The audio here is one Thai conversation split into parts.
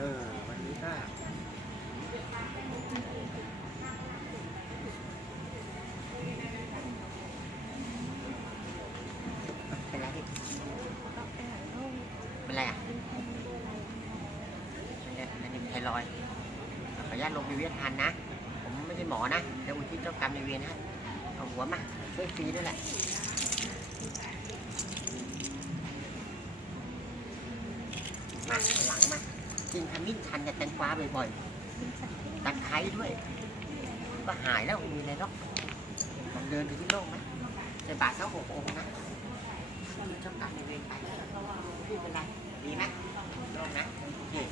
เออ วันนี้ก็เป็นไรพี่เป็นไรอะเนี่ยอันนี้เป็นไทรอยด์ขออนุญาตลงไปเวียนพันนะ ผมไม่ใช่หมอนะแต่อุทิศเจ้ากรรมในเวียนให้เอาหัวมาช่วยฟรีด้วยแหละมาหลังมา กินขมิ้นชันกับแตงกวาบ่อยๆตะไคร้ด้วย ก็หายแล้วไม่มีอะไรหรอกลองเดินดูที่โลกไหมใส่บาตรเท้าหกองค์นะเจ้ากรรมในายเวรไปพี่เป็นไรดีไหมโล่งนะนี่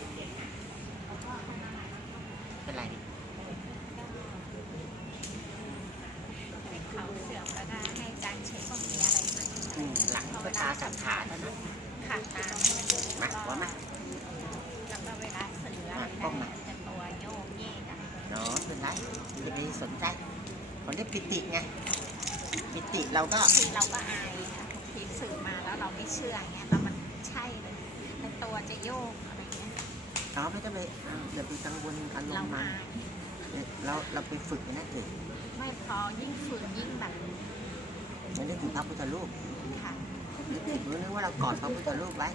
เป็นไรดิเขาเสื่อมแล้วก็ให้อาจารย์เช็คว่ามีอะไรไหมอืมหลังก็ตากับขาเท่านั้นขาตามมาหัวมา แล้วก็เวลาสื่ออะไรได้มันจะตัวโยกเยกอะ เนาะเป็นไรไม่ได้ สนใจเขาเรียกปิติไงปิติเราก็บางทีเราก็อายค่ะบางทีสื่อมาแล้วเราไม่เชื่อเงี้ยแต่มันใช่เลยแต่ตัวจะโยกอะไรเงี้ยเราไม่ต้องไปอ่าอย่าไปกังวลอารเรามณ์มัอานยเราเราไปฝึกนะสิไม่พอยิ่งฝึกยิ่งแบบไม่ได้ถึงพระพุทธรูปค่ะนึกถึงนึกว่าเรากอดพระพุทธรูปไว้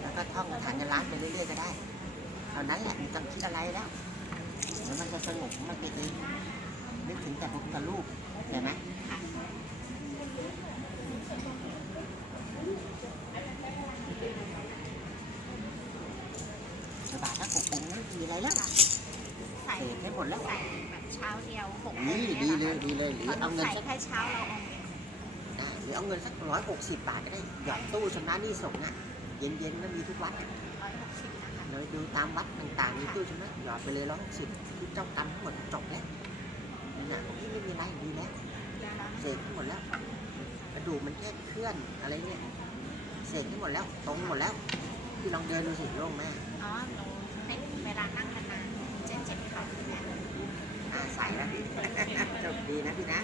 แล้วก็ท่องคาถาเงินล้านไปเรื่อยๆก็ได้เท่านั้นแหละไมันต้องคิดอะไรแล้ว แล้วมันจะสงบมันไปเองนึกถึงแต่พระพุทธรูปเห็นไหมสบายถ้าปกองค์นั้นมีอะไรแล้วใส่เสกให้หมดแล้วใส่แบบเช้าเดียวหกนี่ดีเลยดีเลยหรือเอาเงินใส่สักแค่เช้าเราองค์อ่าหรือเอาเงินสักร้อยหกสิบบาทก็ได้หย่อดตู้ชำระหนี้ส่งอะ เย็นๆก็มีทุกวัดร้อยหกสิบน ดูตามวัดต่างๆมีตู้ใช่ไหมหยอดไปเลยร้อยสิบที่เจ้ากรรมทั้งหมดจบแล้วนี่นะที่ไม่มีอะไรดีแล้วเสกทั้งหมดแล้วกระดูกมันแค่เคลื่อนอะไรเนี่ยเสกทั้งหมดแล้ว ตรงหมดแล้วพี่ลองเดินดูสิโล่งไหมอ๋อหนูเป็นเวลานั่งนานๆเจ็บเจ็บเข่าเนี่ยอาศัยแล้วพี่โชคดีนะพี่นะ